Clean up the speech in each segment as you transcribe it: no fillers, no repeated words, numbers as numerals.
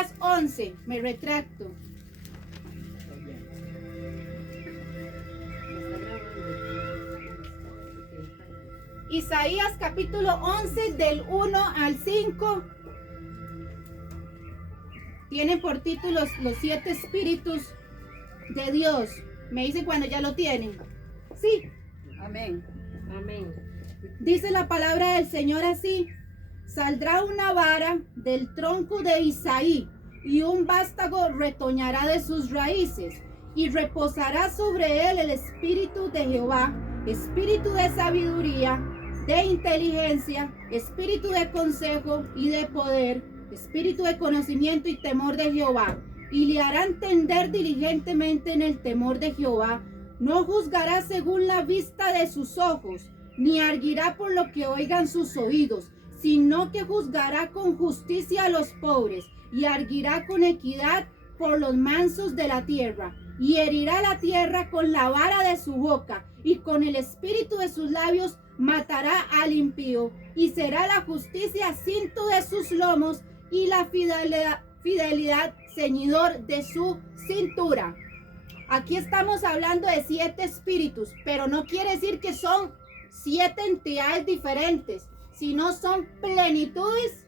Isaías 11, me retracto. Isaías capítulo 11 del 1 al 5. Tienen por títulos los 7 espíritus de Dios. Me dicen cuando ya lo tienen. Sí. Amén. Amén. Dice la palabra del Señor así: saldrá una vara del tronco de Isaí, y un vástago retoñará de sus raíces, y reposará sobre él el espíritu de Jehová, espíritu de sabiduría, de inteligencia, espíritu de consejo y de poder, espíritu de conocimiento y temor de Jehová. Y le hará entender diligentemente en el temor de Jehová. No juzgará según la vista de sus ojos, ni arguirá por lo que oigan sus oídos, sino que juzgará con justicia a los pobres, y arguirá con equidad por los mansos de la tierra. Y herirá la tierra con la vara de su boca, y con el espíritu de sus labios matará al impío, y será la justicia cinto de sus lomos, y la fidelidad ceñidor de su cintura. Aquí estamos hablando de 7 espíritus, pero no quiere decir que son 7 entidades diferentes, sino son plenitudes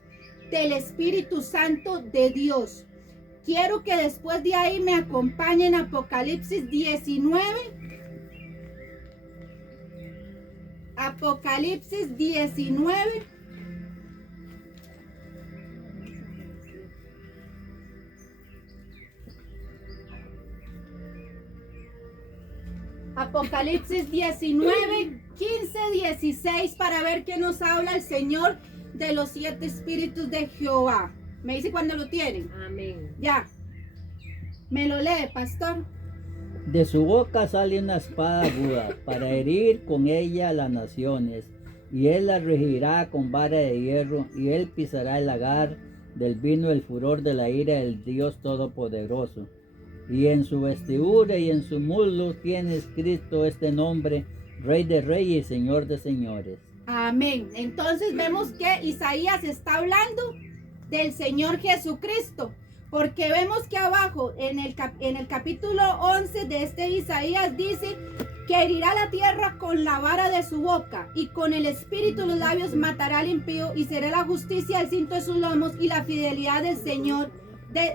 del Espíritu Santo de Dios. Quiero que después de ahí me acompañen a Apocalipsis 19. Apocalipsis 19. Apocalipsis 19, 15, 16, para ver qué nos habla el Señor de los 7 espíritus de Jehová. ¿Me dice cuando lo tienen? Amén. Ya. ¿Me lo lee, pastor? De su boca sale una espada aguda para herir con ella a las naciones, y él la regirá con vara de hierro, y él pisará el lagar del vino del furor de la ira del Dios Todopoderoso. Y en su vestidura y en su muslo tiene escrito este nombre: Rey de Reyes y Señor de Señores. Amén. Entonces vemos que Isaías está hablando del Señor Jesucristo, porque vemos que abajo en el capítulo 11 de este Isaías dice que herirá la tierra con la vara de su boca, y con el espíritu de los labios matará al impío, y será la justicia el cinto de sus lomos, y la fidelidad del Señor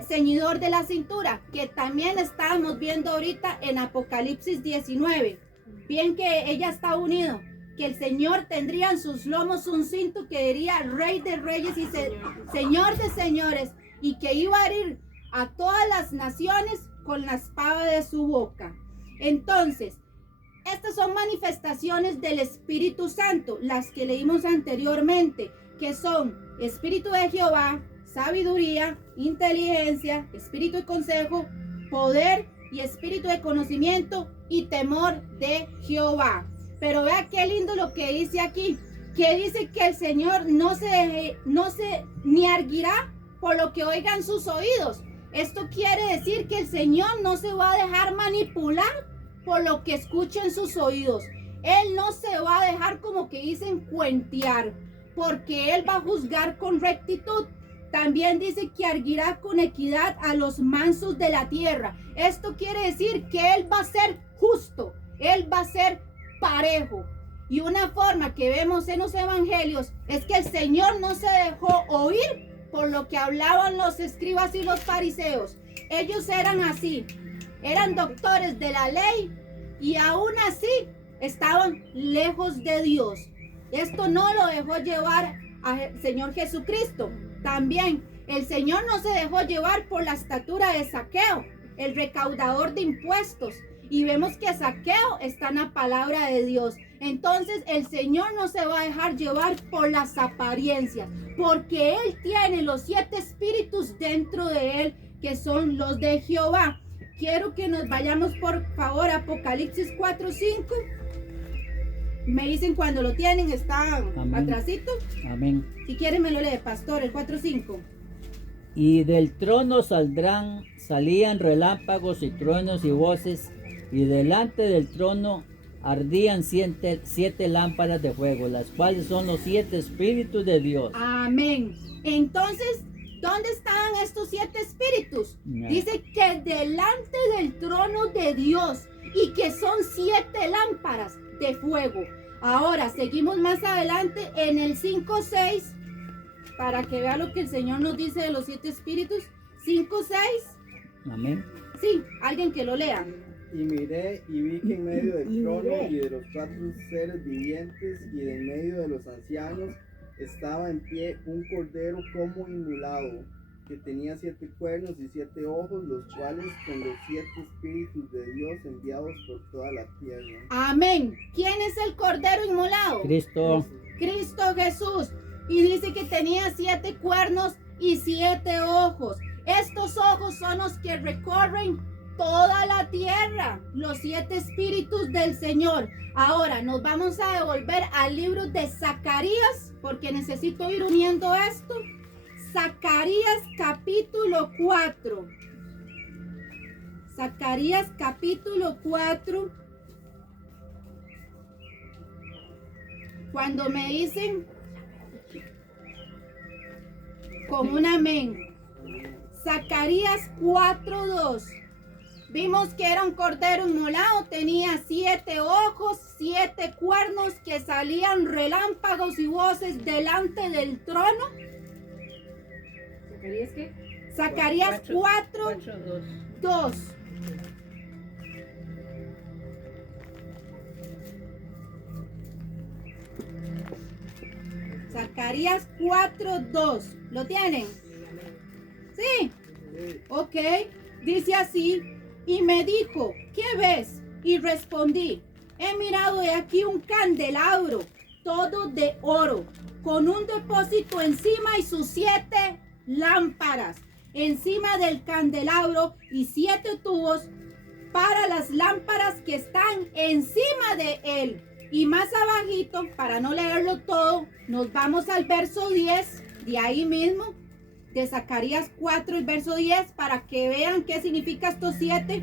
ceñidor de la cintura, que también estábamos viendo ahorita en Apocalipsis 19. Bien que ella está unido, que el Señor tendría en sus lomos un cinto que diría Rey de Reyes y Señor de Señores, y que iba a herir a todas las naciones con la espada de su boca. Entonces, estas son manifestaciones del Espíritu Santo, las que leímos anteriormente, que son Espíritu de Jehová, sabiduría, inteligencia, espíritu de consejo, poder y espíritu de conocimiento y temor de Jehová. Pero vea qué lindo lo que dice aquí, que dice que el Señor no se ni arguirá por lo que oigan sus oídos. Esto quiere decir que el Señor no se va a dejar manipular por lo que escuchen sus oídos. Él no se va a dejar, como que dicen, cuentear, porque Él va a juzgar con rectitud. También dice que arguirá con equidad a los mansos de la tierra. Esto quiere decir que Él va a ser justo, Él va a ser parejo. Y una forma que vemos en los evangelios es que el Señor no se dejó oír por lo que hablaban los escribas y los fariseos. Ellos eran así, eran doctores de la ley, y aún así estaban lejos de Dios. Esto no lo dejó llevar al Señor Jesucristo. También el Señor no se dejó llevar por la estatura de Zaqueo, el recaudador de impuestos. Y vemos que Zaqueo está en la palabra de Dios. Entonces el Señor no se va a dejar llevar por las apariencias, porque Él tiene los 7 espíritus dentro de Él, que son los de Jehová. Quiero que nos vayamos, por favor, a Apocalipsis 4:5. Me dicen cuando lo tienen, está atrasito. Amén. Si quieren me lo lee, pastor, el 4:5. Y del trono salían relámpagos y truenos y voces, y delante del trono ardían 7 lámparas de fuego, las cuales son los 7 espíritus de Dios. Amén. Entonces, ¿dónde estaban estos 7 espíritus? espíritus. Dice que delante del trono de Dios y que son 7 lámparas de fuego. Ahora, seguimos más adelante en el 5:6 para que vea lo que el Señor nos dice de los 7 espíritus. 5:6. Amén. Sí, alguien que lo lea. Y miré y vi que en medio del trono y de los 4 seres vivientes y de en medio de los ancianos estaba en pie un cordero como inmolado, que tenía 7 cuernos y 7 ojos, los cuales con los 7 espíritus de Dios enviados por toda la tierra. Amén. ¿Quién es el cordero inmolado? Cristo. Cristo Jesús. Y dice que tenía 7 cuernos y 7 ojos. Estos ojos son los que recorren toda la tierra, los 7 espíritus del Señor. Ahora nos vamos a devolver al libro de Zacarías, porque necesito ir uniendo esto. Zacarías capítulo 4. Zacarías capítulo 4. Cuando me dicen con un amén. Zacarías 4:2. Vimos que era un cordero inmolado, tenía 7 ojos, 7 cuernos, que salían relámpagos y voces delante del trono. ¿Zacarías qué? Zacarías 4:2. Zacarías 4:2. ¿Lo tienen? Sí. Ok. Dice así. Y me dijo, ¿qué ves? Y respondí, he mirado de aquí un candelabro, todo de oro, con un depósito encima y sus 7 lámparas encima del candelabro y 7 tubos para las lámparas que están encima de él. Y más abajito, para no leerlo todo, nos vamos al verso 10, de ahí mismo, de Zacarías 4, el verso 10, para que vean qué significa estos 7.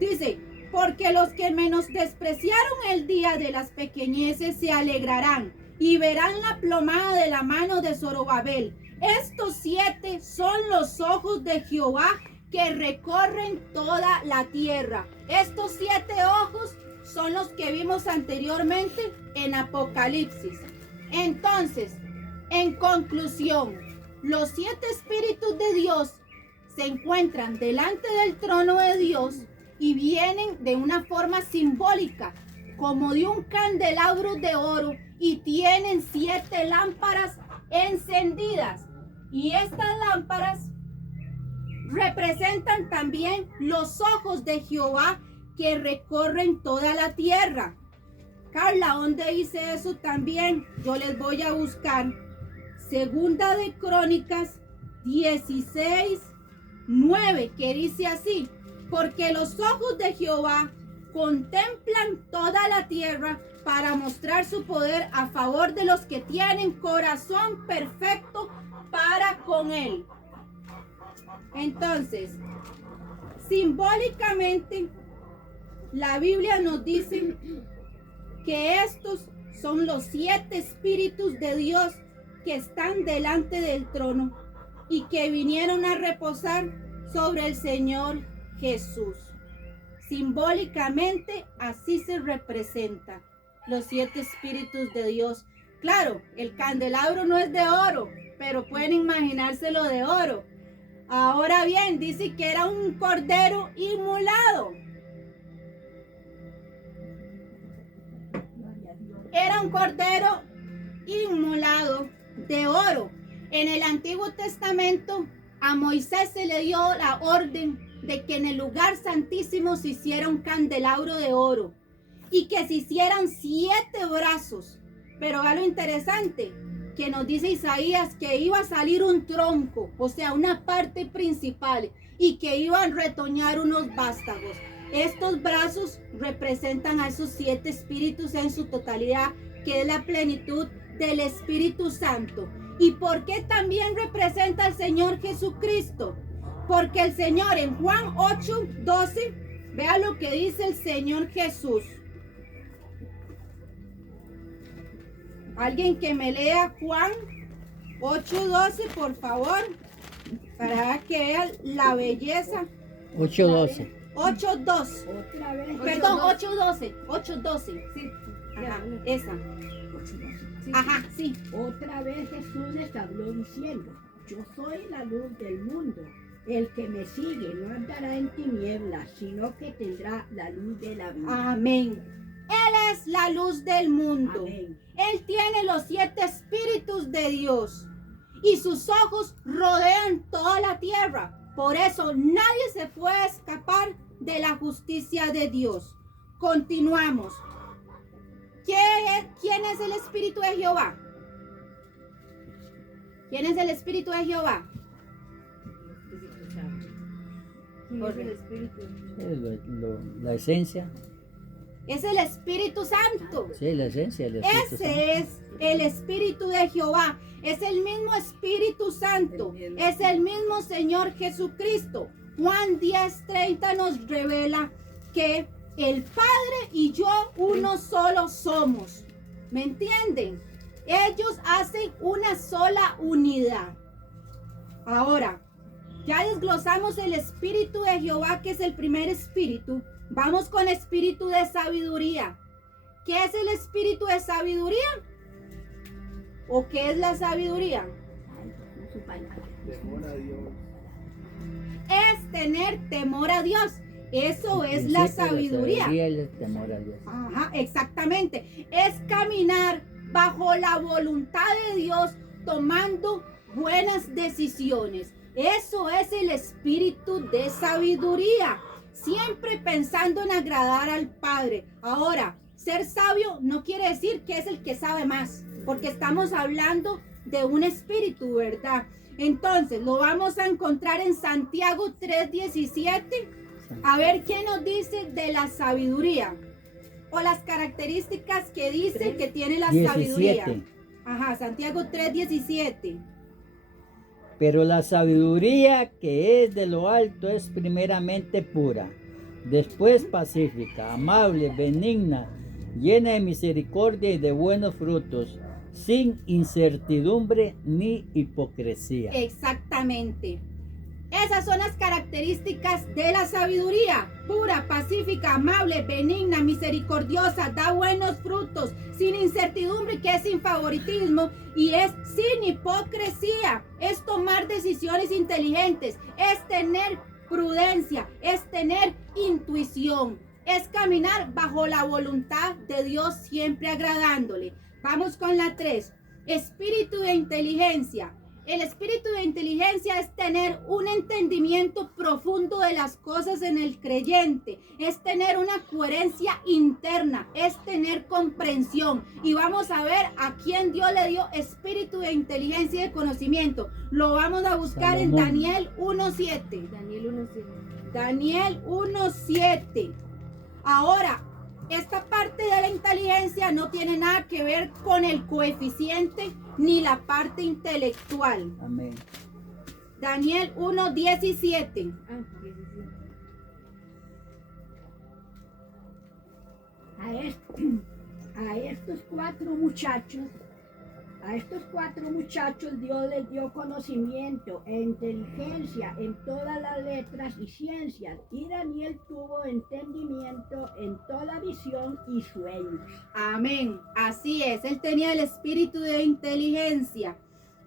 Dice, porque los que menos despreciaron el día de las pequeñeces se alegrarán y verán la plomada de la mano de Zorobabel. Estos 7 son los ojos de Jehová que recorren toda la tierra. Estos 7 ojos son los que vimos anteriormente en Apocalipsis. Entonces, en conclusión, los 7 espíritus de Dios se encuentran delante del trono de Dios y vienen de una forma simbólica, como de un candelabro de oro, y tienen 7 lámparas encendidas. Y estas lámparas representan también los ojos de Jehová que recorren toda la tierra. Carla, ¿dónde dice eso también? Yo les voy a buscar. Segunda de Crónicas 16:9, que dice así, porque los ojos de Jehová contemplan toda la tierra para mostrar su poder a favor de los que tienen corazón perfecto para con él. Entonces, simbólicamente, la Biblia nos dice que estos son los 7 espíritus de Dios que están delante del trono y que vinieron a reposar sobre el Señor Jesús. Simbólicamente así se representa los 7 espíritus de Dios. Claro, el candelabro no es de oro, pero pueden imaginárselo de oro. Ahora bien, dice que era un cordero inmolado. Era un cordero inmolado de oro. En el Antiguo Testamento a Moisés se le dio la orden de que en el lugar santísimo se hiciera un candelabro de oro y que se hicieran 7 brazos. Pero vea lo interesante que nos dice Isaías, que iba a salir un tronco, o sea, una parte principal, y que iban a retoñar unos vástagos. Estos brazos representan a esos 7 espíritus en su totalidad, que es la plenitud del Espíritu Santo. ¿Y por qué también representa al Señor Jesucristo? Porque el Señor en Juan 8:12, vea lo que dice el Señor Jesús. Alguien que me lea Juan 8:12, por favor. para que vean la belleza. 8:12. 8:2. Otra vez. Perdón, 8:12. 8:12. Sí. Ajá, esa. Sí, Ajá, sí. Otra vez Jesús les habló diciendo, yo soy la luz del mundo. El que me sigue no andará en tinieblas, sino que tendrá la luz de la vida. Amén. Él es la luz del mundo. Amén. Él tiene los 7 espíritus de Dios y sus ojos rodean toda la tierra. Por eso nadie se puede escapar de la justicia de Dios. Continuamos. ¿Quién es el Espíritu de Jehová? ¿Quién es el Espíritu de Jehová? La esencia. Es el Espíritu Santo. Sí, la esencia del Espíritu Santo. Ese es el Espíritu de Jehová. Es el mismo Espíritu Santo. Es el mismo Señor Jesucristo. Juan 10:30 nos revela que el Padre y yo uno solo somos. ¿Me entienden? Ellos hacen una sola unidad. Ahora, ya desglosamos el Espíritu de Jehová, que es el primer espíritu. Vamos con espíritu de sabiduría. ¿Qué es el espíritu de sabiduría? ¿O qué es la sabiduría? Su palabra. Temor a Dios. Es tener temor a Dios. Eso es la sabiduría. Y el temor a Dios. Ajá, exactamente. Es caminar bajo la voluntad de Dios, tomando buenas decisiones. Eso es el espíritu de sabiduría. Siempre pensando en agradar al Padre. Ahora, ser sabio no quiere decir que es el que sabe más, porque estamos hablando de un espíritu, ¿verdad? Entonces, lo vamos a encontrar en Santiago 3:17. A ver qué nos dice de la sabiduría o las características que dice que tiene la 17. sabiduría. Ajá, Santiago 3:17. Pero la sabiduría que es de lo alto es primeramente pura, después pacífica, amable, benigna, llena de misericordia y de buenos frutos, sin incertidumbre ni hipocresía. Exactamente. Esas son las características de la sabiduría: pura, pacífica, amable, benigna, misericordiosa, da buenos frutos, sin incertidumbre, que es sin favoritismo, y es sin hipocresía. Es tomar decisiones inteligentes, es tener prudencia, es tener intuición, es caminar bajo la voluntad de Dios, siempre agradándole. Vamos con la 3. Espíritu de inteligencia. El espíritu de inteligencia es tener un entendimiento profundo de las cosas en el creyente, es tener una coherencia interna, es tener comprensión. Y vamos a ver a quién Dios le dio espíritu de inteligencia y de conocimiento. Lo vamos a buscar en Daniel 1:7. Daniel 1:7. Ahora, esta parte de la inteligencia no tiene nada que ver con el coeficiente ni la parte intelectual. Amén. Daniel 1:17. A estos cuatro muchachos Dios les dio conocimiento e inteligencia en todas las letras y ciencias, y Daniel tuvo entendimiento en toda visión y sueños. Amén. Así es. Él tenía el espíritu de inteligencia.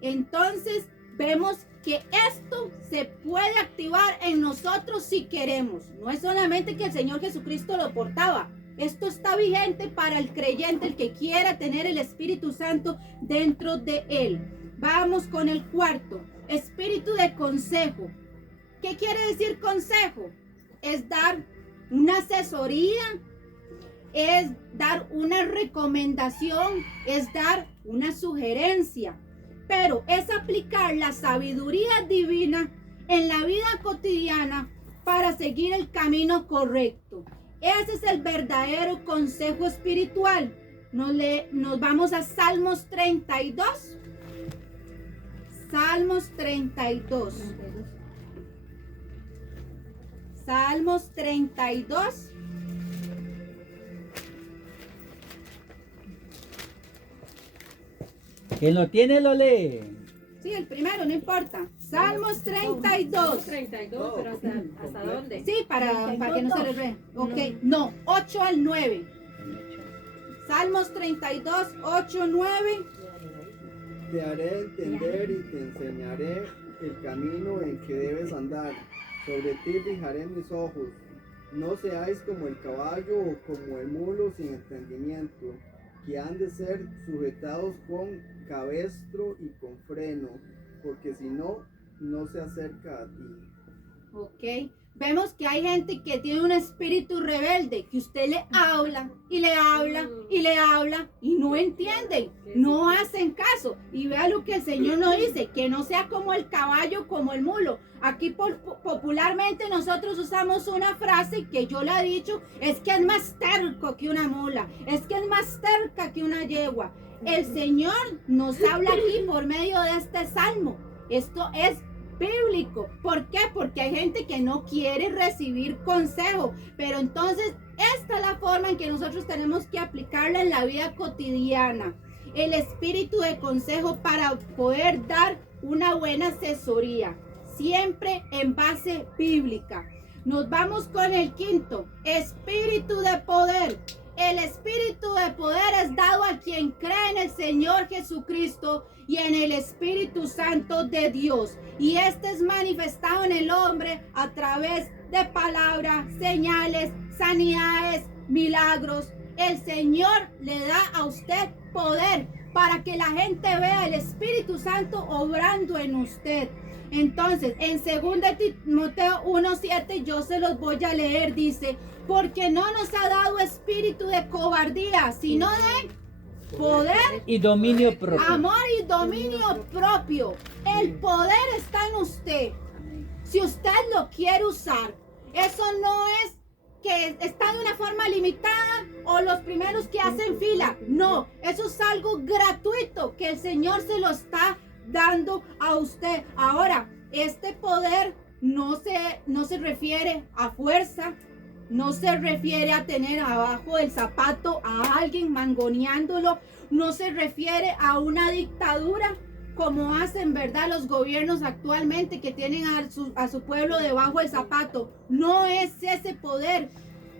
Entonces vemos que esto se puede activar en nosotros si queremos. No es solamente que el Señor Jesucristo lo portaba. Esto está vigente para el creyente, el que quiera tener el Espíritu Santo dentro de él. Vamos con el 4. Espíritu de consejo. ¿Qué quiere decir consejo? Es dar una asesoría, es dar una recomendación, es dar una sugerencia. Pero es aplicar la sabiduría divina en la vida cotidiana para seguir el camino correcto. Ese es el verdadero consejo espiritual. Nos vamos a Salmos 32. Salmos 32. Salmos 32. Quien lo tiene lo lee. Sí, el primero, no importa. Salmos 32. 32, pero ¿hasta dónde? Sí, para que no se les re. Ok, no, 8 al 9. Salmos 32, 8, 9. Te haré entender y te enseñaré el camino en que debes andar. Sobre ti fijaré mis ojos. No seáis como el caballo o como el mulo sin entendimiento, que han de ser sujetados con cabestro y con freno, porque si no, no se acerca a ti. Ok, vemos que hay gente que tiene un espíritu rebelde, que usted le habla y le habla y le habla y no entienden, no hacen caso. Y vea lo que el Señor nos dice, que no sea como el caballo, como el mulo. Aquí popularmente nosotros usamos una frase que yo la he dicho, es que es más terco que una mula, es que es más terca que una yegua. El Señor nos habla aquí por medio de este salmo. Esto es bíblico. ¿Por qué? Porque hay gente que no quiere recibir consejo, pero entonces esta es la forma en que nosotros tenemos que aplicarla en la vida cotidiana. El espíritu de consejo para poder dar una buena asesoría, siempre en base bíblica. Nos vamos con el quinto, espíritu de poder. El espíritu de poder es dado a quien cree en el Señor Jesucristo y en el Espíritu Santo de Dios. Y este es manifestado en el hombre a través de palabras, señales, sanidades, milagros. El Señor le da a usted poder para que la gente vea el Espíritu Santo obrando en usted. Entonces, en 2 Timoteo 1:7 yo se los voy a leer, dice, porque no nos ha dado espíritu de cobardía, sino de poder Y dominio propio. amor y dominio propio. El poder está en usted. Si usted lo quiere usar, eso no es que está de una forma limitada o los primeros que hacen fila. No, eso es algo gratuito que el Señor se lo está dando a usted. Ahora, este poder no se refiere a fuerza, no se refiere a tener abajo del zapato a alguien mangoneándolo, no se refiere a una dictadura como hacen, ¿verdad?, los gobiernos actualmente que tienen a su pueblo debajo del zapato. No es ese poder.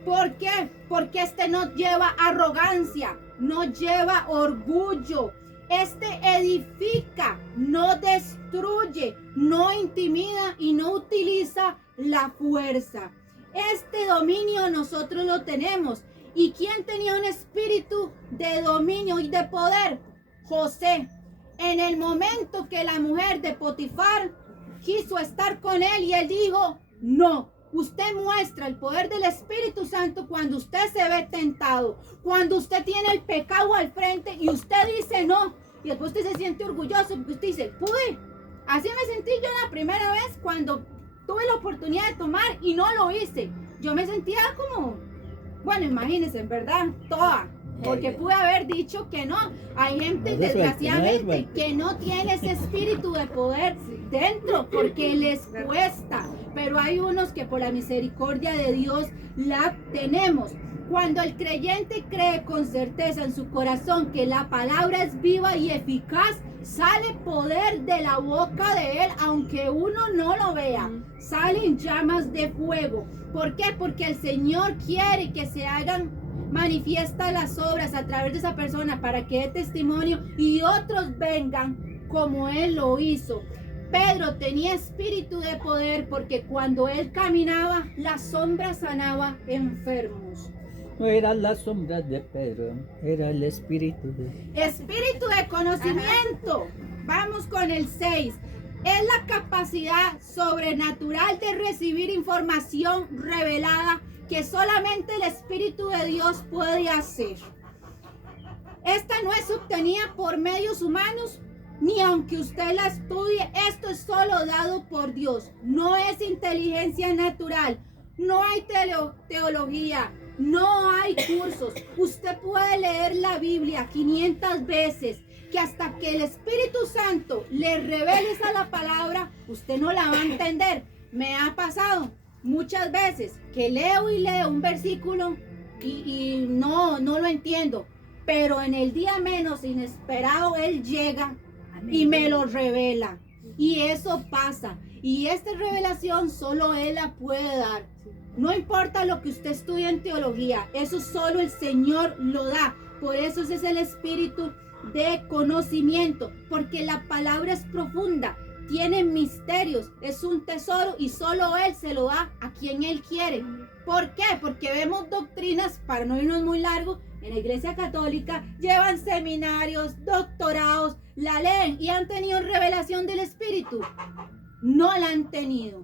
¿Por qué? Porque este no lleva arrogancia, no lleva orgullo. Este edifica, no destruye, no intimida y no utiliza la fuerza. Este dominio nosotros lo tenemos. ¿Y quién tenía un espíritu de dominio y de poder? José. En el momento que la mujer de Potifar quiso estar con él y él dijo, no, usted muestra el poder del Espíritu Santo cuando usted se ve tentado, cuando usted tiene el pecado al frente y usted dice no, y después usted se siente orgulloso porque usted dice, pude. Así me sentí yo la primera vez cuando tuve la oportunidad de tomar y no lo hice. Yo me sentía como, bueno, imagínense, en verdad, toda. Porque pude haber dicho que no. Hay gente, desgraciadamente, que no tiene ese espíritu de poder dentro porque les cuesta. Pero hay unos que por la misericordia de Dios la tenemos. Cuando el creyente cree con certeza en su corazón que la palabra es viva y eficaz, sale poder de la boca de él, aunque uno no lo vea. Salen llamas de fuego. ¿Por qué? Porque el Señor quiere que se hagan manifiesta las obras a través de esa persona para que dé testimonio y otros vengan como él lo hizo. Pedro tenía espíritu de poder porque cuando él caminaba, la sombra sanaba enfermos. No eran las sombras de Pedro, era el espíritu de conocimiento. Vamos con el 6. Es la capacidad sobrenatural de recibir información revelada que solamente el Espíritu de Dios puede hacer. Esta no es obtenida por medios humanos, ni aunque usted la estudie, esto es solo dado por Dios. No es inteligencia natural, no hay teología, no hay cursos. Usted puede leer la Biblia 500 veces, que hasta que el Espíritu Santo le revele esa la palabra, usted no la va a entender. Me ha pasado muchas veces que leo un versículo y no lo entiendo, pero en el día menos inesperado él llega Amén. y me lo revela. Y eso pasa. Y esta revelación solo Él la puede dar. No importa lo que usted estudie en teología, eso solo el Señor lo da. Por eso ese es el espíritu de conocimiento, porque la palabra es profunda, tiene misterios, es un tesoro y solo Él se lo da a quien Él quiere. ¿Por qué? Porque vemos doctrinas, para no irnos muy largo, en la Iglesia Católica, llevan seminarios, doctorados, la leen y han tenido revelación del Espíritu. No la han tenido,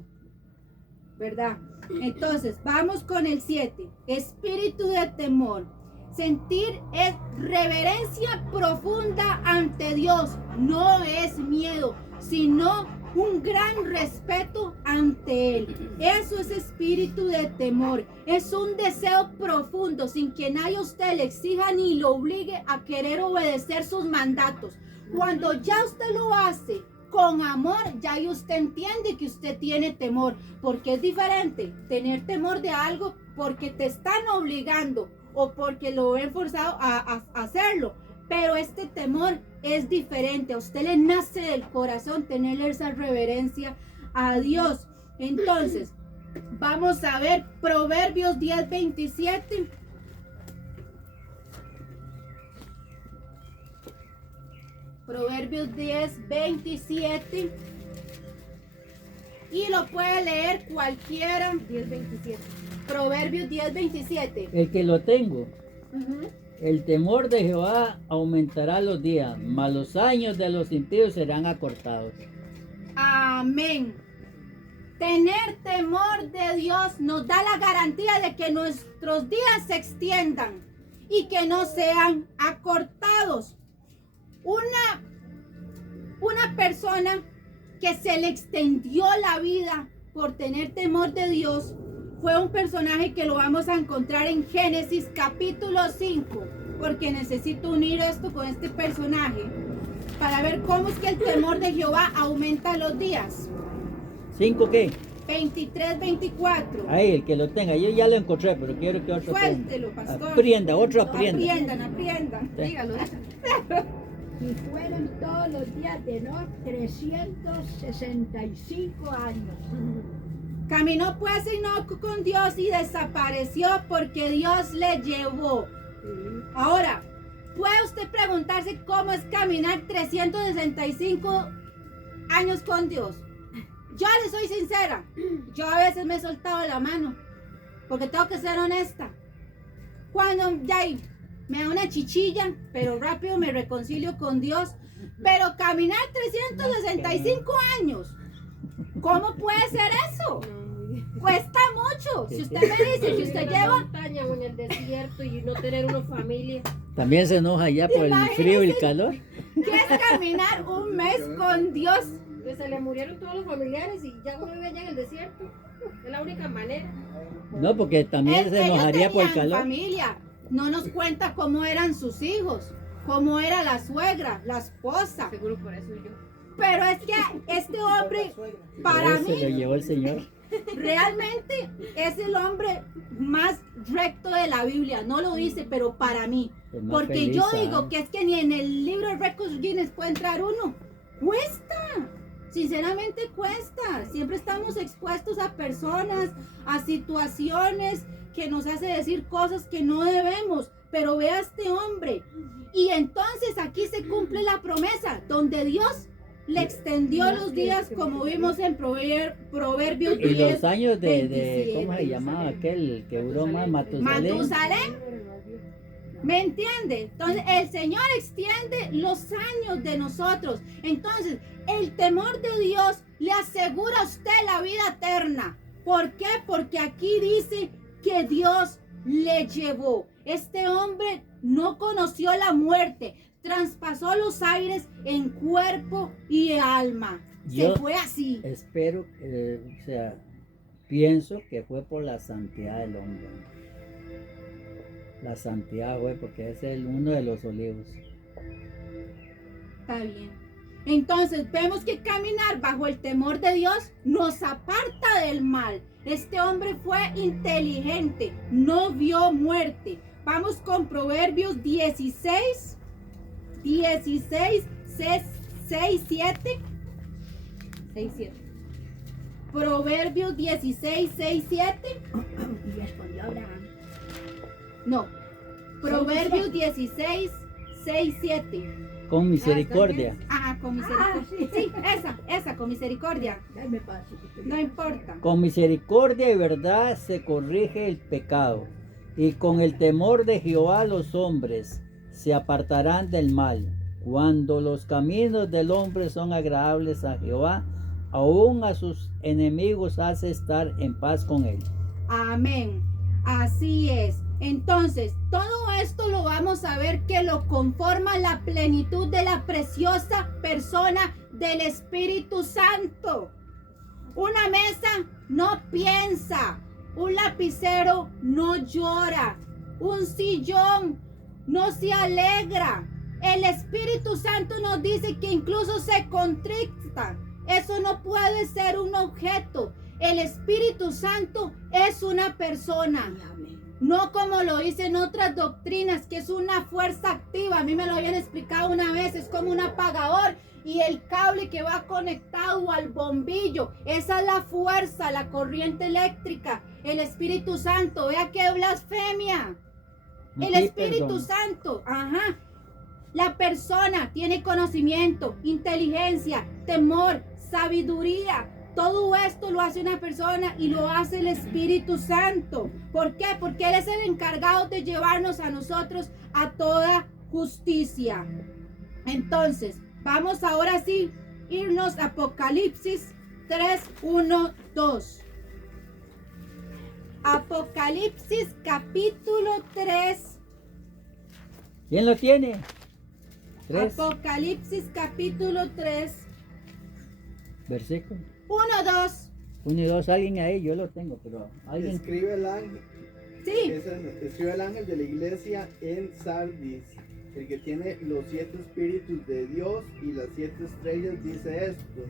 ¿verdad? Entonces, vamos con el 7. Espíritu de temor. Sentir es reverencia profunda ante Dios. No es miedo, sino un gran respeto ante Él. Eso es espíritu de temor. Es un deseo profundo, sin que nadie a usted le exija ni lo obligue a querer obedecer sus mandatos. Cuando ya usted lo hace con amor, ya ahí usted entiende que usted tiene temor, porque es diferente tener temor de algo porque te están obligando o porque lo ven forzado a hacerlo. Pero este temor es diferente. A usted le nace del corazón tener esa reverencia a Dios. Entonces, vamos a ver Proverbios 10:27. Proverbios 10:27. Y lo puede leer cualquiera. 10:27. Proverbios 10:27. El que lo tengo. El temor de Jehová aumentará los días, mas los años de los impíos serán acortados. Amén. Tener temor de Dios nos da la garantía de que nuestros días se extiendan y que no sean acortados. Una persona que se le extendió la vida por tener temor de Dios fue un personaje que lo vamos a encontrar en Génesis capítulo 5, porque necesito unir esto con este personaje para ver cómo es que el temor de Jehová aumenta los días. ¿5 qué? 23-24. Ahí, el que lo tenga. Yo ya lo encontré, pero quiero que otro Suéltelo, tenga. pastor. Aprienda, otro aprienda. Aprendan. Sí. Dígalo. Y fueron todos los días de Enoc 365 años. Caminó pues Enoc con Dios y desapareció porque Dios le llevó. Ahora, puede usted preguntarse cómo es caminar 365 años con Dios. Yo le soy sincera, yo a veces me he soltado la mano, porque tengo que ser honesta. Cuando ya me da una chichilla, pero rápido me reconcilio con Dios. Pero caminar 365 años, ¿cómo puede ser eso? Cuesta mucho. Si usted me dice que usted en la lleva... montaña o en el desierto y no tener una familia. También se enoja ya por el frío y el calor. ¿Qué es caminar un mes con Dios? Que se le murieron todos los familiares y ya uno vive allá en el desierto. Es la única manera. No, porque también se Ellos enojaría por el tenían calor. familia. No nos cuenta cómo eran sus hijos, cómo era la suegra, la esposa. Seguro por eso yo. Pero es que este hombre, para Se lo mí, llevó el Señor. realmente es el hombre más recto de la Biblia. No lo dice, pero para mí. El más Porque feliz, yo ¿ah? digo que es que ni en el libro de Récords Guinness puede entrar uno. Cuesta. Sinceramente cuesta. Siempre estamos expuestos a personas, a situaciones que nos hace decir cosas que no debemos. Pero vea a este hombre. Y entonces aquí se cumple la promesa, donde Dios le extendió los días, como vimos en Proverbios Y 10, los años de 27. ¿cómo se llamaba aquel que duró más? Matusalén. Matusalén. ¿Me entiende? Entonces el Señor extiende los años de nosotros. Entonces el temor de Dios le asegura a usted la vida eterna. ¿Por qué? Porque aquí dice que Dios le llevó. Este hombre no conoció la muerte, traspasó los aires en cuerpo y alma. Yo Se fue así. Espero, o sea, pienso que fue por la santidad del hombre. La santidad fue porque es uno de los olivos. Está bien. Entonces vemos que caminar bajo el temor de Dios nos aparta del mal. Este hombre fue inteligente, no vio muerte. Vamos con Proverbios 16, 6, 7. 6, 7. Proverbios 16, 6, 7. Y respondió Abraham. No. Proverbios 16, 6, 7. Con misericordia. Ajá, con misericordia. sí. Sí, esa, con misericordia. Dame paz. No importa. Con misericordia y verdad se corrige el pecado, y con el temor de Jehová los hombres se apartarán del mal. Cuando los caminos del hombre son agradables a Jehová, aún a sus enemigos hace estar en paz con él. Amén. Así es. Entonces, todo esto lo vamos a ver que lo conforma la plenitud de la preciosa persona del Espíritu Santo. Una mesa no piensa, un lapicero no llora, un sillón no se alegra. El Espíritu Santo nos dice que incluso se contrista. Eso no puede ser un objeto. El Espíritu Santo es una persona. Amén. No como lo dicen otras doctrinas, que es una fuerza activa. A mí me lo habían explicado una vez, es como un apagador y el cable que va conectado al bombillo. Esa es la fuerza, la corriente eléctrica. El Espíritu Santo, vea qué blasfemia. El Sí, Espíritu perdón. Santo, ajá. La persona tiene conocimiento, inteligencia, temor, sabiduría. Todo esto lo hace una persona y lo hace el Espíritu Santo. ¿Por qué? Porque Él es el encargado de llevarnos a nosotros a toda justicia. Entonces, vamos ahora sí irnos a Apocalipsis 3, 1, 2. Apocalipsis capítulo 3. ¿Quién lo tiene? 3, Apocalipsis capítulo 3, versículo 1, 2. 1 y 2. Alguien ahí, yo lo tengo, pero alguien. Escribe el ángel. Sí, Escribe el ángel de la iglesia en Sardis, el que tiene los 7 espíritus de Dios y las 7 estrellas, dice esto: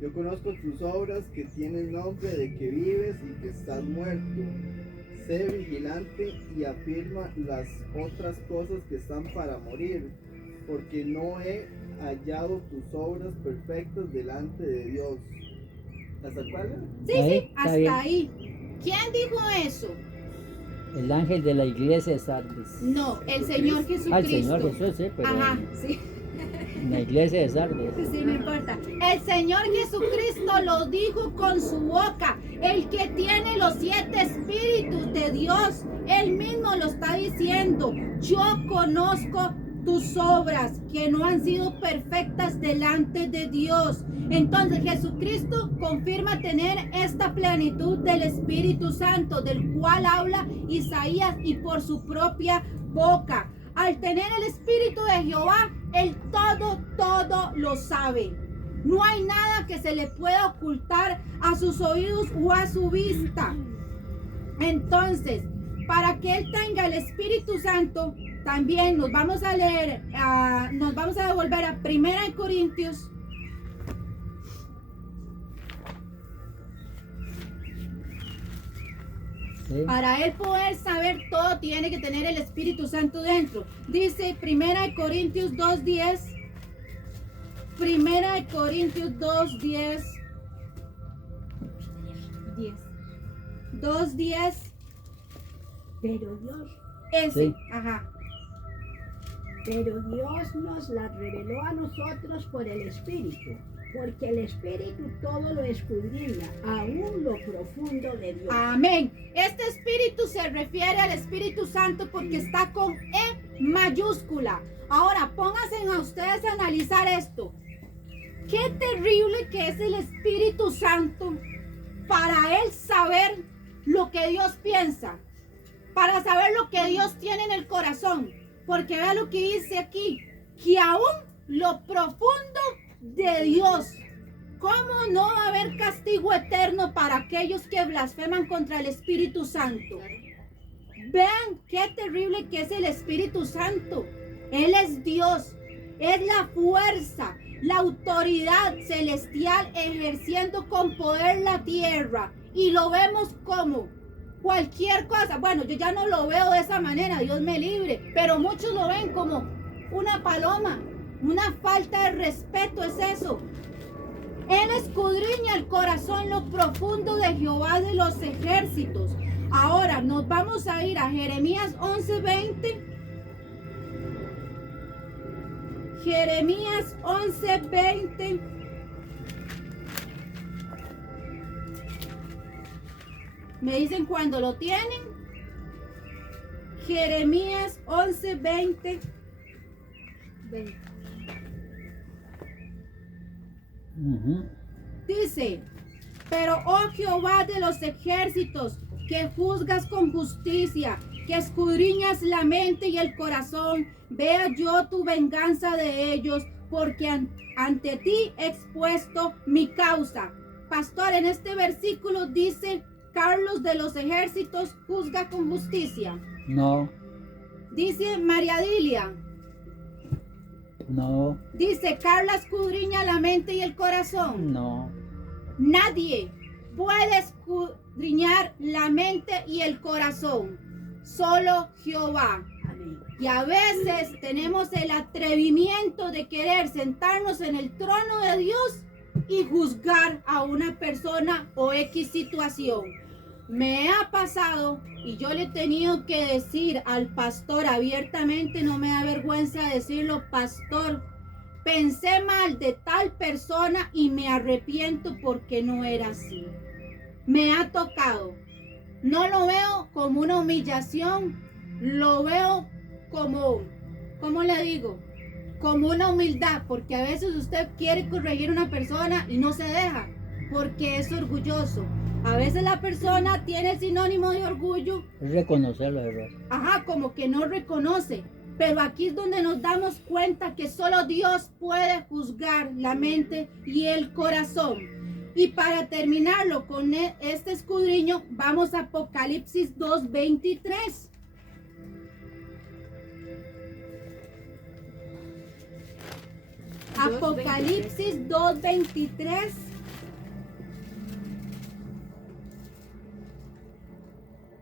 yo conozco tus obras, que tienes nombre de que vives y que estás muerto. Sé vigilante y afirma las otras cosas que están para morir, porque no he hallado tus obras perfectas delante de Dios. ¿Hasta cuál? sí, Ahí, sí, está hasta bien. ahí. ¿Quién dijo eso? El ángel de la iglesia de Sardis. No, el Señor Jesucristo. Ah, el Señor Jesús, sí, pero Ajá, sí. en la iglesia de Sardis. Sí, no importa. El Señor Jesucristo lo dijo con su boca. El que tiene los 7 espíritus de Dios, Él mismo lo está diciendo. Yo conozco tus obras que no han sido perfectas delante de Dios. Entonces Jesucristo confirma tener esta plenitud del Espíritu Santo, del cual habla Isaías y por propia boca. Al tener el Espíritu de Jehová, Él todo lo sabe. No hay nada que se le pueda ocultar a sus oídos o a su vista. Entonces, para que Él tenga el Espíritu Santo, también nos vamos a leer, nos vamos a devolver a 1 Corintios. Sí. Para Él poder saber todo, tiene que tener el Espíritu Santo dentro. Dice 1 Corintios 2:10. 1 Corintios 2:10. 2:10. Pero Dios, Ese. Sí. Ajá. pero Dios nos la reveló a nosotros por el Espíritu, porque el Espíritu todo lo escudriña, aún lo profundo de Dios. Amén. Este espíritu se refiere al Espíritu Santo porque está con E mayúscula. Ahora, pónganse a ustedes a analizar esto. Qué terrible que es el Espíritu Santo para Él saber lo que Dios piensa, para saber lo que Dios tiene en el corazón. Porque vea lo que dice aquí, que aún lo profundo de Dios. ¿Cómo no va a haber castigo eterno para aquellos que blasfeman contra el Espíritu Santo? Vean qué terrible que es el Espíritu Santo. Él es Dios, es la fuerza, la autoridad celestial ejerciendo con poder la tierra. Y lo vemos como cualquier cosa. Bueno, yo ya no lo veo de esa manera, Dios me libre, pero muchos lo ven como una paloma, Una falta de respeto es eso. Él escudriña el corazón, lo profundo de Jehová de los ejércitos. Ahora nos vamos a ir a Jeremías 11:20. Jeremías 11:20. Me dicen cuando lo tienen. Jeremías 11:20. Dice, pero oh Jehová de los ejércitos, que juzgas con justicia, que escudriñas la mente y el corazón, vea yo tu venganza de ellos, porque ante ti he expuesto mi causa. Pastor, en este versículo dice, Carlos de los ejércitos juzga con justicia. No, Dice María Dilia. no, Dice, Carla escudriña la mente y el corazón. no. Nadie puede escudriñar la mente y el corazón. Solo Jehová. Amén. Y a veces tenemos el atrevimiento de querer sentarnos en el trono de Dios y juzgar a una persona o X situación. Me ha pasado y yo le he tenido que decir al pastor abiertamente, no me da vergüenza decirlo, pastor, pensé mal de tal persona y me arrepiento porque no era así. Me ha tocado. No lo veo como una humillación, lo veo como, ¿cómo le digo? Como una humildad, porque a veces usted quiere corregir a una persona y no se deja, porque es orgulloso. A veces la persona tiene el sinónimo de orgullo, Es reconocer los errores. como que no reconoce. Pero aquí es donde nos damos cuenta que solo Dios puede juzgar la mente y el corazón. Y para terminarlo con este escudriño, vamos a Apocalipsis 2:23. Apocalipsis 2:23.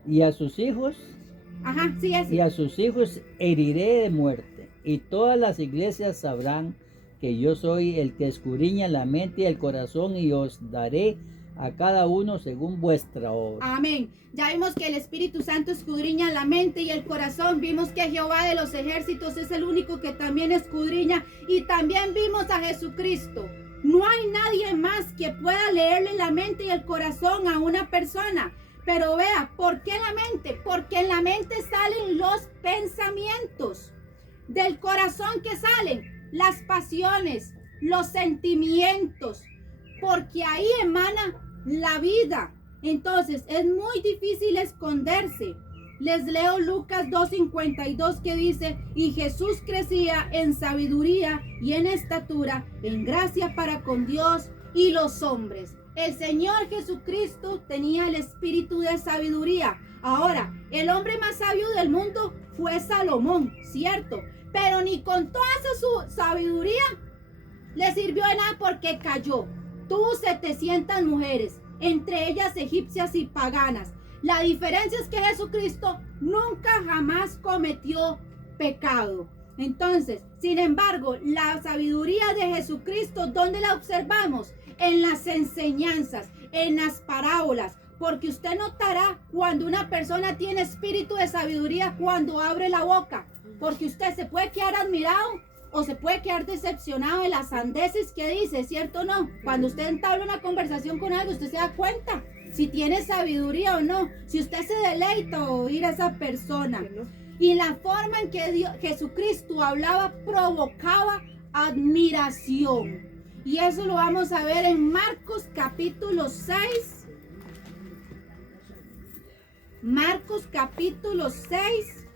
Y a sus hijos, Sí es. y a sus hijos heriré de muerte, y todas las iglesias sabrán que yo soy el que escudriña la mente y el corazón, y os daré a cada uno según vuestra obra. Amén. Ya vimos que el Espíritu Santo escudriña la mente y el corazón. Vimos que Jehová de los ejércitos es el único que también escudriña. Y también vimos a Jesucristo. No hay nadie más que pueda leerle la mente y el corazón a una persona. Pero vea, ¿por qué la mente? Porque en la mente salen los pensamientos. Del corazón que salen las pasiones, los sentimientos. Porque ahí emana la vida. Entonces es muy difícil esconderse. Les leo Lucas 2:52 que dice, y Jesús crecía en sabiduría y en estatura, en gracia para con Dios y los hombres. El Señor Jesucristo tenía el espíritu de sabiduría. Ahora, el hombre más sabio del mundo fue Salomón, ¿cierto? Pero ni con toda su sabiduría le sirvió de nada porque cayó. Tuvo 700 mujeres, entre ellas egipcias y paganas. La diferencia es que Jesucristo nunca jamás cometió pecado. Entonces, sin embargo, la sabiduría de Jesucristo, ¿dónde la observamos? En las enseñanzas, en las parábolas. Porque usted notará cuando una persona tiene espíritu de sabiduría cuando abre la boca. Porque usted se puede quedar admirado o se puede quedar decepcionado de las sandeces que dice, ¿cierto o no? Cuando usted entabla una conversación con algo, usted se da cuenta si tiene sabiduría o no, si usted se deleita o oír a esa persona. Y la forma en que Jesucristo hablaba provocaba admiración. Y eso lo vamos a ver en Marcos capítulo 6. Marcos capítulo 6.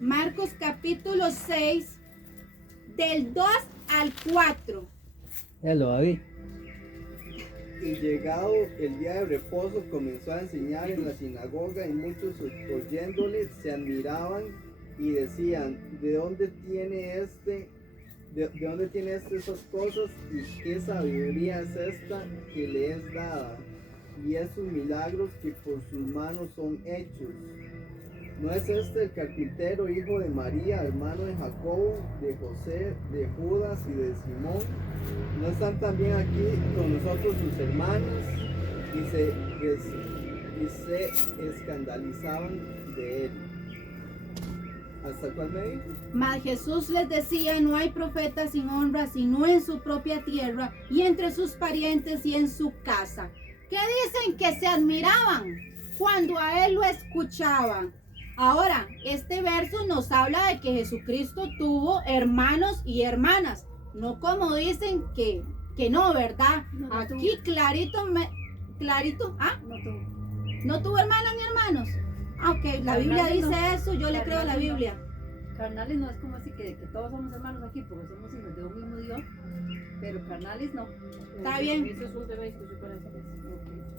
Marcos capítulo 6, del 2 al 4. Ya lo vi. Y llegado el día de reposo comenzó a enseñar en la sinagoga y muchos oyéndole se admiraban y decían, ¿de dónde tiene esas cosas y qué sabiduría es esta que le es dada? y esos milagros que por sus manos son hechos. ¿No es este el carpintero, hijo de María, hermano de Jacobo, de José, de Judas y de Simón? ¿No están también aquí con nosotros sus hermanos? Y se escandalizaban de él. ¿Hasta cuál me dijo? Mas Jesús les decía, no hay profeta sin honra, sino en su propia tierra, y entre sus parientes y en su casa. ¿Qué dicen? Que se admiraban cuando a él lo escuchaban. Ahora, este verso nos habla de que Jesucristo tuvo hermanos y hermanas, no como dicen que no, ¿verdad? No, no Aquí clarito, No tuvo. ¿no tuvo hermanas ni hermanos? Ah, ok, la Biblia Carnales dice no. eso, yo le creo a la Carnales no. Biblia. Carnales no es como así que todos somos hermanos aquí porque somos hijos de un mismo Dios, pero carnales no. Está bien. Eso es un tema de discusión para después.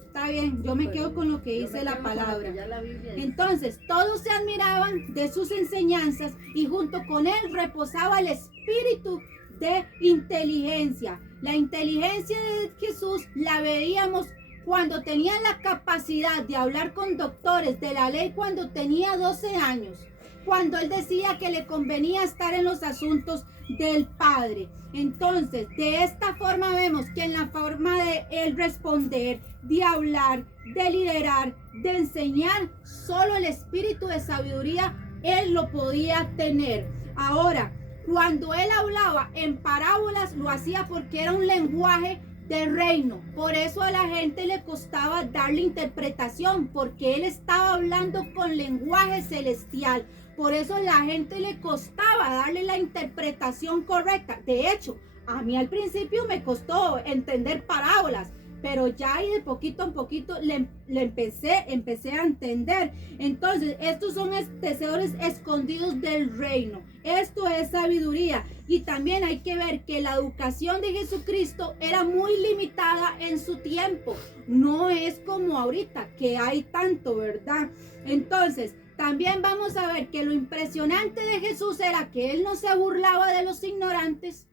Está bien, yo me quedo con lo que Yo dice me la quedo con lo que palabra. ya la Biblia dice. Entonces, todos se admiraban de sus enseñanzas y junto con él reposaba el espíritu de inteligencia. La inteligencia de Jesús la veíamos cuando tenía la capacidad de hablar con doctores de la ley cuando tenía 12 años, cuando él decía que le convenía estar en los asuntos del Padre. Entonces, de esta forma vemos que en la forma de él responder, de hablar, de liderar, de enseñar, solo el espíritu de sabiduría él lo podía tener. Ahora, cuando él hablaba en parábolas, lo hacía porque era un lenguaje de reino. Por eso a la gente le costaba darle interpretación, porque él estaba hablando con lenguaje celestial. Por eso la gente le costaba darle la interpretación correcta. De hecho, a mí al principio me costó entender parábolas, pero ya ahí de poquito en poquito le empecé a entender. Entonces, estos son tesoros escondidos del reino. Esto es sabiduría. Y también hay que ver que la educación de Jesucristo era muy limitada en su tiempo. No es como ahorita, que hay tanto, ¿verdad? Entonces, también vamos a ver que lo impresionante de Jesús era que él no se burlaba de los ignorantes.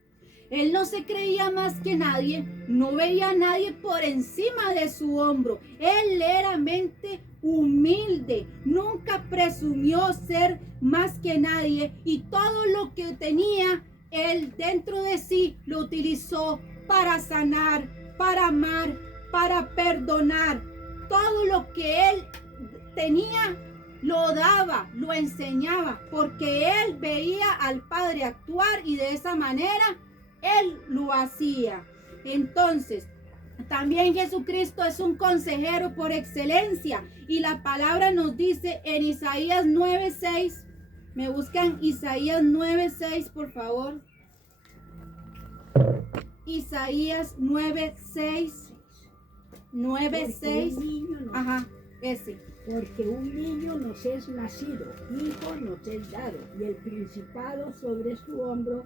Él no se creía más que nadie, no veía a nadie por encima de su hombro. Él era mente humilde, nunca presumió ser más que nadie y todo lo que tenía, él dentro de sí lo utilizó para sanar, para amar, para perdonar. Todo lo que él tenía lo daba, lo enseñaba, porque él veía al Padre actuar y de esa manera él lo hacía. Entonces, también Jesucristo es un consejero por excelencia y la palabra nos dice en Isaías 9:6. Me buscan Isaías 9:6, por favor. Isaías 9:6. 9:6. Ajá, ese. Porque un niño nos es nacido, hijo nos es dado, y el principado sobre su hombro,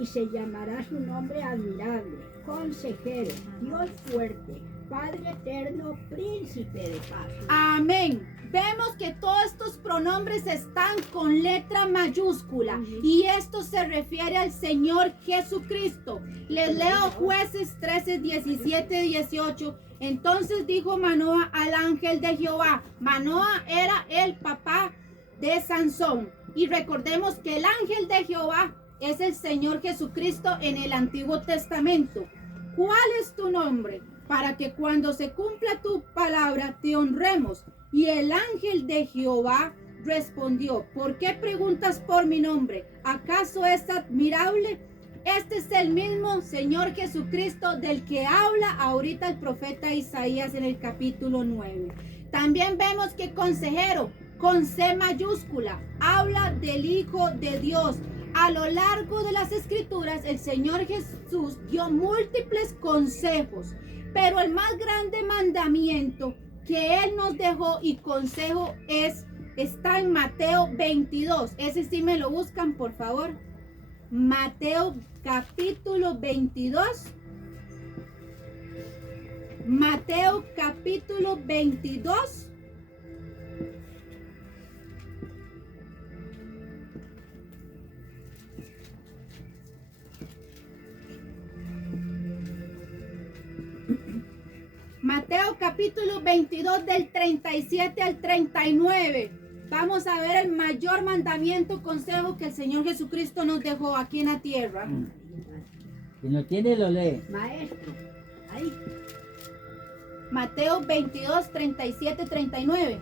y se llamará su nombre admirable, consejero, Dios fuerte, Padre eterno, príncipe de paz. Amén. Vemos que todos estos pronombres están con letra mayúscula y esto se refiere al Señor Jesucristo. Les leo Jueces 13, 17, 18. Entonces dijo Manoa al ángel de Jehová. Manoa era el papá de Sansón. Y recordemos que el ángel de Jehová es el Señor Jesucristo en el Antiguo Testamento. ¿Cuál es tu nombre? Para que cuando se cumpla tu palabra te honremos. Y el ángel de Jehová respondió, ¿por qué preguntas por mi nombre? ¿Acaso es admirable? Este es el mismo Señor Jesucristo del que habla ahorita el profeta Isaías en el capítulo 9. También vemos que consejero, con C mayúscula, habla del Hijo de Dios. A lo largo de las Escrituras, el Señor Jesús dio múltiples consejos, pero el más grande mandamiento que Él nos dejó y consejo está en Mateo 22. Ese sí me lo buscan, por favor. Mateo capítulo 22. Mateo capítulo 22. Mateo capítulo 22 del 37 al 39. Vamos a ver el mayor mandamiento, consejo que el Señor Jesucristo nos dejó aquí en la tierra. Si no tiene, lo lee. Maestro, ahí. Mateo 22, 37, 39.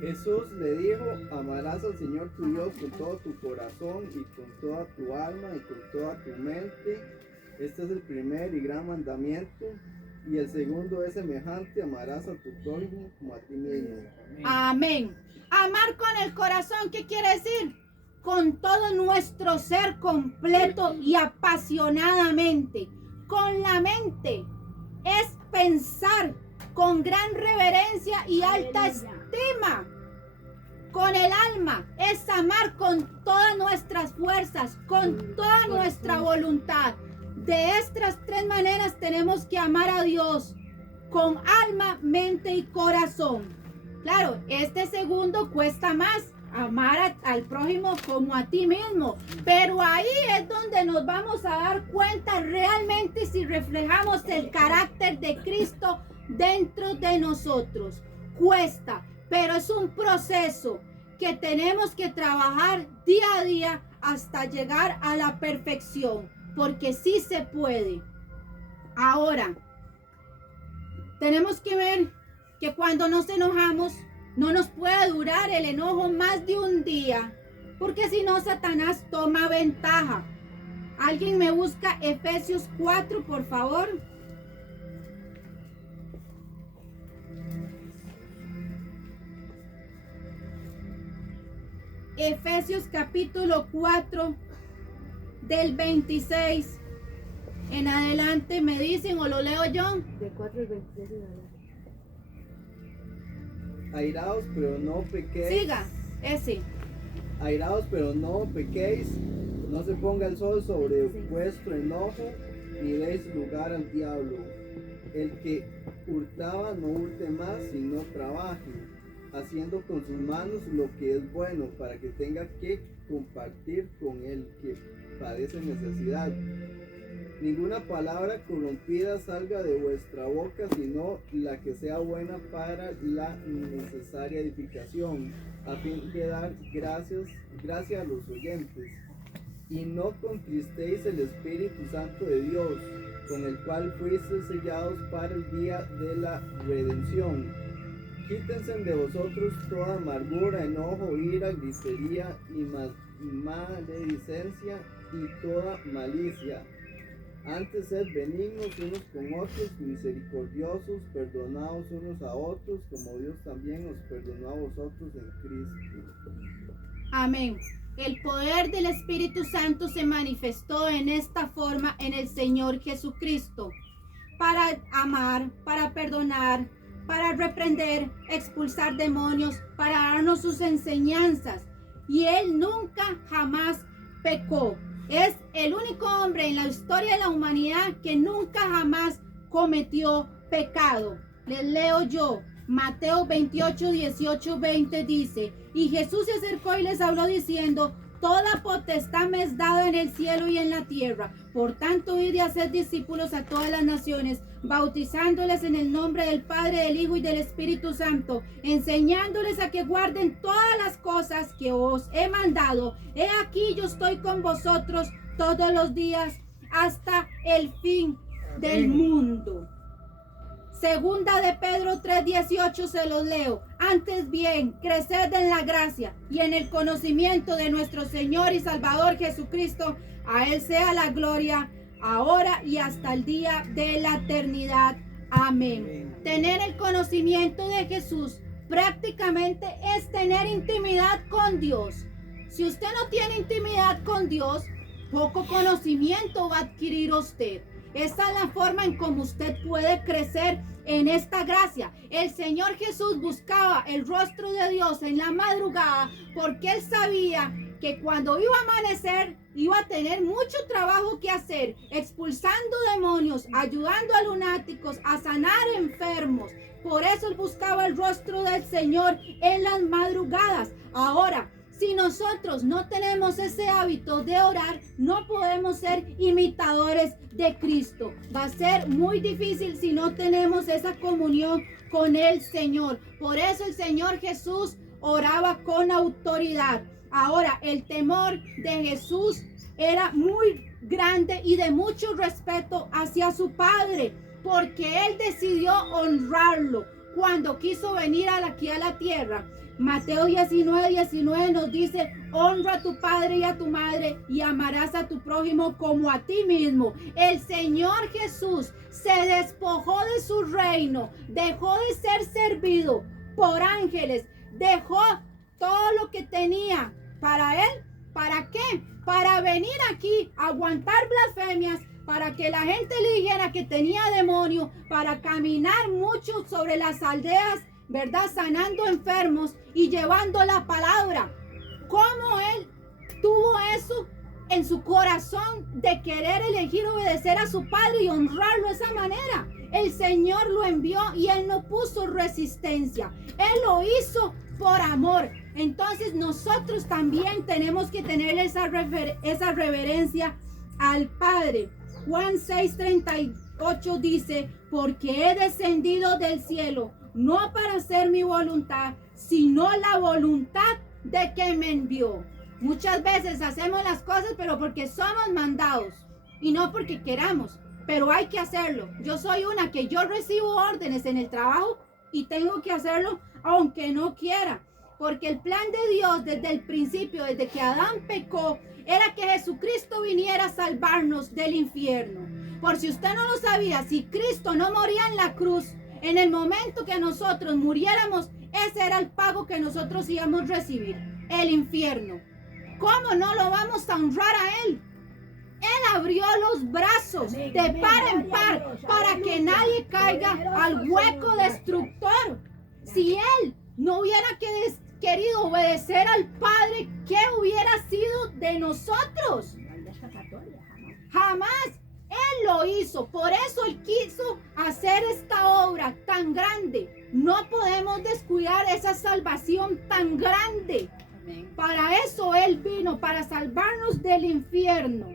Jesús le dijo, amarás al Señor tu Dios con todo tu corazón y con toda tu alma y con toda tu mente. Este es el primer y gran mandamiento. Y el segundo es semejante, amarás a tu prójimo como a ti mismo. Amén. Amar con el corazón, ¿qué quiere decir? Con todo nuestro ser completo y apasionadamente. Con la mente es pensar con gran reverencia y alta estima. Con el alma es amar con todas nuestras fuerzas, con toda nuestra voluntad. De estas tres maneras tenemos que amar a Dios, con alma, mente y corazón. Claro, este segundo cuesta más, amar al prójimo como a ti mismo. Pero ahí es donde nos vamos a dar cuenta realmente si reflejamos el carácter de Cristo dentro de nosotros. Cuesta, pero es un proceso que tenemos que trabajar día a día hasta llegar a la perfección, porque sí se puede. Ahora, tenemos que ver que cuando nos enojamos, no nos puede durar el enojo más de un día, porque si no, Satanás toma ventaja. ¿Alguien me busca Efesios 4, por favor? Efesios capítulo 4 del 26 en adelante me dicen, o lo leo yo. De 4 al 26 en adelante. Airaos, pero no pequéis. Siga, ese. Airaos, pero no pequéis. No se ponga el sol sobre vuestro enojo, ni deis lugar al diablo. El que hurtaba, no hurte más, sino trabaje, haciendo con sus manos lo que es bueno, para que tenga que compartir con el que padece necesidad. Ninguna palabra corrompida salga de vuestra boca, sino la que sea buena para la necesaria edificación, a fin de dar gracia a los oyentes. Y no contristéis el Espíritu Santo de Dios, con el cual fuisteis sellados para el día de la redención. Quítense de vosotros toda amargura, enojo, ira, gritería y maledicencia y toda malicia. Antes sed benignos unos con otros, misericordiosos, perdonaos unos a otros, como Dios también os perdonó a vosotros en Cristo. Amén. El poder del Espíritu Santo se manifestó en esta forma en el Señor Jesucristo, para amar, para perdonar, para reprender, expulsar demonios, para darnos sus enseñanzas. Y Él nunca jamás pecó. Es el único hombre en la historia de la humanidad que nunca jamás cometió pecado. Les leo yo. Mateo 28, 18, 20 dice, y Jesús se acercó y les habló diciendo, toda potestad me es dada en el cielo y en la tierra. Por tanto, id y haced discípulos a todas las naciones, bautizándoles en el nombre del Padre, del Hijo y del Espíritu Santo, enseñándoles a que guarden todas las cosas que os he mandado. He aquí yo estoy con vosotros todos los días hasta el fin del mundo. Segunda de Pedro 3:18 se los leo. Antes bien, creced en la gracia y en el conocimiento de nuestro Señor y Salvador Jesucristo. A Él sea la gloria, ahora y hasta el día de la eternidad. Amén. Tener el conocimiento de Jesús prácticamente es tener intimidad con Dios. Si usted no tiene intimidad con Dios, poco conocimiento va a adquirir usted. Esta es la forma en cómo usted puede crecer en esta gracia. El Señor Jesús buscaba el rostro de Dios en la madrugada porque Él sabía que cuando iba a amanecer iba a tener mucho trabajo que hacer, expulsando demonios, ayudando a lunáticos, a sanar enfermos. Por eso Él buscaba el rostro del Señor en las madrugadas. Ahora, Si nosotros no tenemos ese hábito de orar, no podemos ser imitadores de Cristo. Va a ser muy difícil si no tenemos esa comunión con el Señor. Por eso el Señor Jesús oraba con autoridad. Ahora, el temor de Jesús era muy grande y de mucho respeto hacia su Padre, porque Él decidió honrarlo cuando quiso venir aquí a la tierra. Mateo 19:19 nos dice: honra a tu padre y a tu madre y amarás a tu prójimo como a ti mismo. El Señor Jesús se despojó de su reino, dejó de ser servido por ángeles, dejó todo lo que tenía para Él. ¿Para qué? Para venir aquí a aguantar blasfemias, para que la gente le dijera que tenía demonio, para caminar mucho sobre las aldeas, ¿verdad? Sanando enfermos y llevando la palabra. ¿Cómo Él tuvo eso en su corazón de querer elegir obedecer a su Padre y honrarlo de esa manera? El Señor lo envió y Él no puso resistencia. Él lo hizo por amor. Entonces nosotros también tenemos que tener esa reverencia al Padre. Juan 6:38 dice: porque he descendido del cielo, no para hacer mi voluntad, sino la voluntad de que me envió. Muchas veces hacemos las cosas, pero porque somos mandados y no porque queramos, pero hay que hacerlo. Yo soy una que yo recibo órdenes en el trabajo y tengo que hacerlo aunque no quiera, porque el plan de Dios desde el principio, desde que Adán pecó, era que Jesucristo viniera a salvarnos del infierno. Por si usted no lo sabía, si Cristo no moría en la cruz, en el momento que nosotros muriéramos, ese era el pago que nosotros íbamos a recibir, el infierno. ¿Cómo no lo vamos a honrar a Él? Él abrió los brazos de par en par para que nadie caiga al hueco destructor. Si Él no hubiera querido obedecer al Padre, ¿qué hubiera sido de nosotros? Jamás. Él lo hizo, por eso Él quiso hacer esta obra tan grande. No podemos descuidar esa salvación tan grande. Amén. Para eso Él vino, para salvarnos del infierno.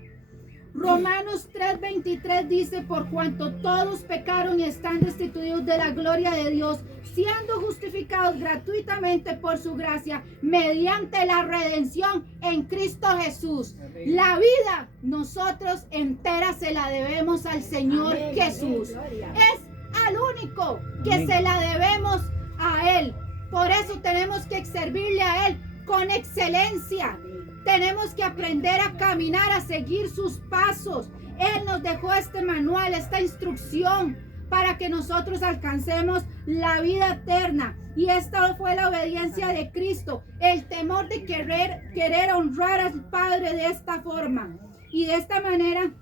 Romanos 3:23 dice: por cuanto todos pecaron y están destituidos de la gloria de Dios, siendo justificados gratuitamente por su gracia, mediante la redención en Cristo Jesús. Amén. La vida nosotros entera se la debemos al Señor Amén, Jesús. amén, gloria. Es al único que Amén. se la debemos a Él. Por eso tenemos que servirle a Él con excelencia. Tenemos que aprender a caminar, a seguir sus pasos. Él nos dejó este manual, esta instrucción, para que nosotros alcancemos la vida eterna. Y esta fue la obediencia de Cristo, el temor de querer honrar al Padre de esta forma. Y de esta manera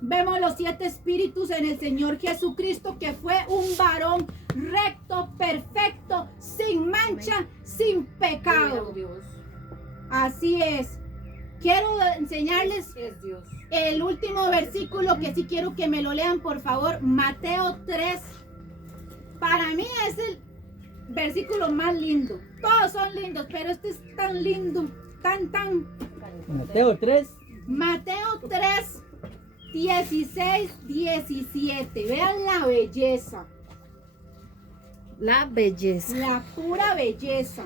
vemos los 7 espíritus en el Señor Jesucristo, que fue un varón recto, perfecto, sin mancha, sin pecado. Dios. Así es. Quiero enseñarles Es Dios. el último versículo, que sí quiero que me lo lean, por favor. Mateo 3. Para mí es el versículo más lindo. Todos son lindos, pero este es tan lindo, tan. Mateo 3. Mateo 3, 16, 17. Vean la belleza, La belleza. la pura belleza.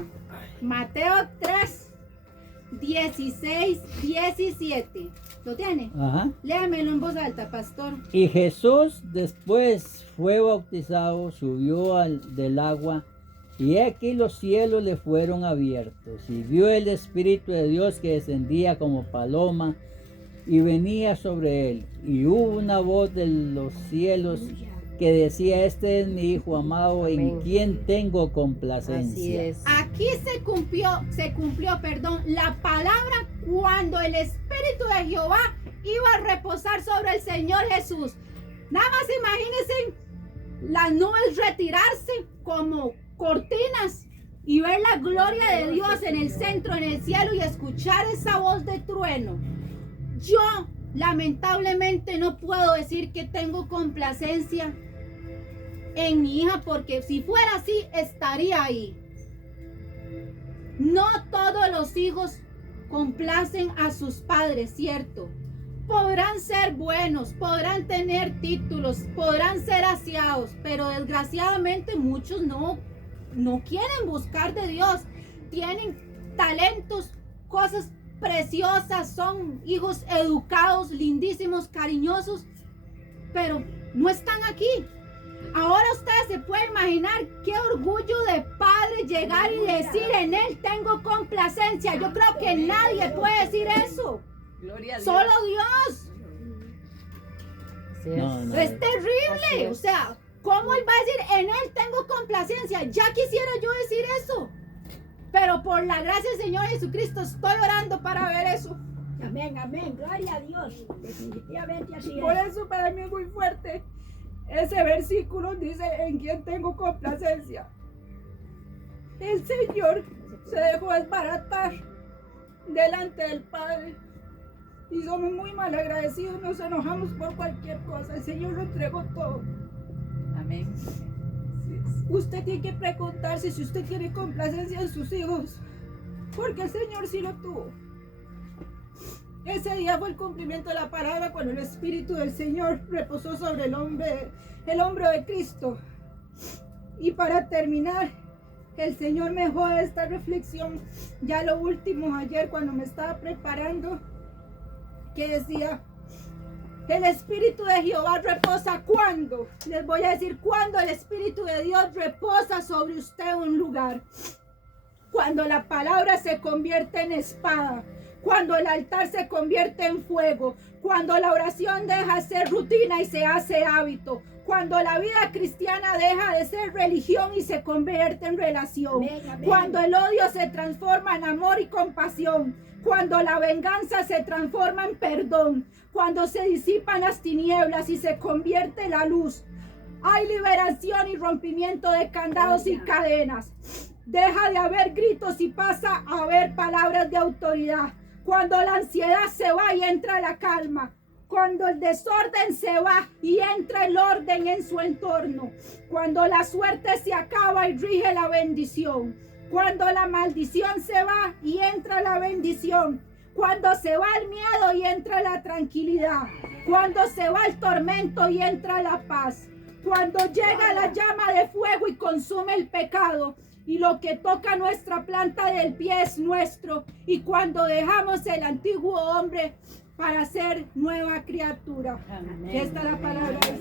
Mateo 3, 16, 17. ¿Lo tiene? Ajá. Léamelo en voz alta, pastor. Y Jesús después fue bautizado, subió del agua, y aquí los cielos le fueron abiertos, y vio el Espíritu de Dios que descendía como paloma y venía sobre él. Y hubo una voz de los cielos que decía: este es mi Hijo amado, en Amén. quien tengo Así complacencia. es. Aquí se cumplió, la palabra cuando el Espíritu de Jehová iba a reposar sobre el Señor Jesús. Nada más imagínense las nubes retirarse como cortinas y ver la gloria de Dios en el centro, en el cielo, y escuchar esa voz de trueno. Yo lamentablemente no puedo decir que tengo complacencia en mi hija, porque si fuera así estaría ahí. No todos los hijos complacen a sus padres, ¿cierto? Podrán ser buenos, podrán tener títulos, podrán ser aseados, pero desgraciadamente muchos no quieren buscar de Dios. Tienen talentos, cosas preciosas, son hijos educados, lindísimos, cariñosos, pero no están aquí. Ahora ustedes se pueden imaginar qué orgullo de padre llegar y decir: en él tengo complacencia. Yo creo que nadie puede decir eso. Gloria a Dios. Solo Dios. Así No. Es Así terrible. es. O sea, ¿cómo él va a decir: en él tengo complacencia? Ya quisiera yo decir eso. Pero por la gracia del Señor Jesucristo estoy orando para ver eso. Amén, amén, gloria a Dios. Definitivamente así Por es. eso para mí es muy fuerte. Ese versículo dice: en quien tengo complacencia. El Señor se dejó desbaratar delante del Padre. Y somos muy mal agradecidos, nos enojamos por cualquier cosa. El Señor lo entregó todo. Amén. Usted tiene que preguntarse si usted tiene complacencia en sus hijos, porque el Señor sí lo tuvo. Ese día fue el cumplimiento de la palabra cuando el Espíritu del Señor reposó sobre el hombro de Cristo. Y para terminar, el Señor me dejó esta reflexión, ya lo último, ayer cuando me estaba preparando, que decía: el Espíritu de Jehová reposa cuando, les voy a decir cuando el Espíritu de Dios reposa sobre usted un lugar. Cuando la palabra se convierte en espada, cuando el altar se convierte en fuego, cuando la oración deja de ser rutina y se hace hábito, cuando la vida cristiana deja de ser religión y se convierte en relación, Amén, amén. cuando el odio se transforma en amor y compasión, cuando la venganza se transforma en perdón, cuando se disipan las tinieblas y se convierte la luz, hay liberación y rompimiento de candados y cadenas. Deja de haber gritos y pasa a haber palabras de autoridad. Cuando la ansiedad se va y entra la calma. Cuando el desorden se va y entra el orden en su entorno. Cuando la suerte se acaba y rige la bendición. Cuando la maldición se va y entra la bendición. Cuando se va el miedo y entra la tranquilidad. Cuando se va el tormento y entra la paz. Cuando llega la llama de fuego y consume el pecado. Y lo que toca nuestra planta del pie es nuestro. Y cuando dejamos el antiguo hombre para ser nueva criatura. Amén. Esta es la palabra del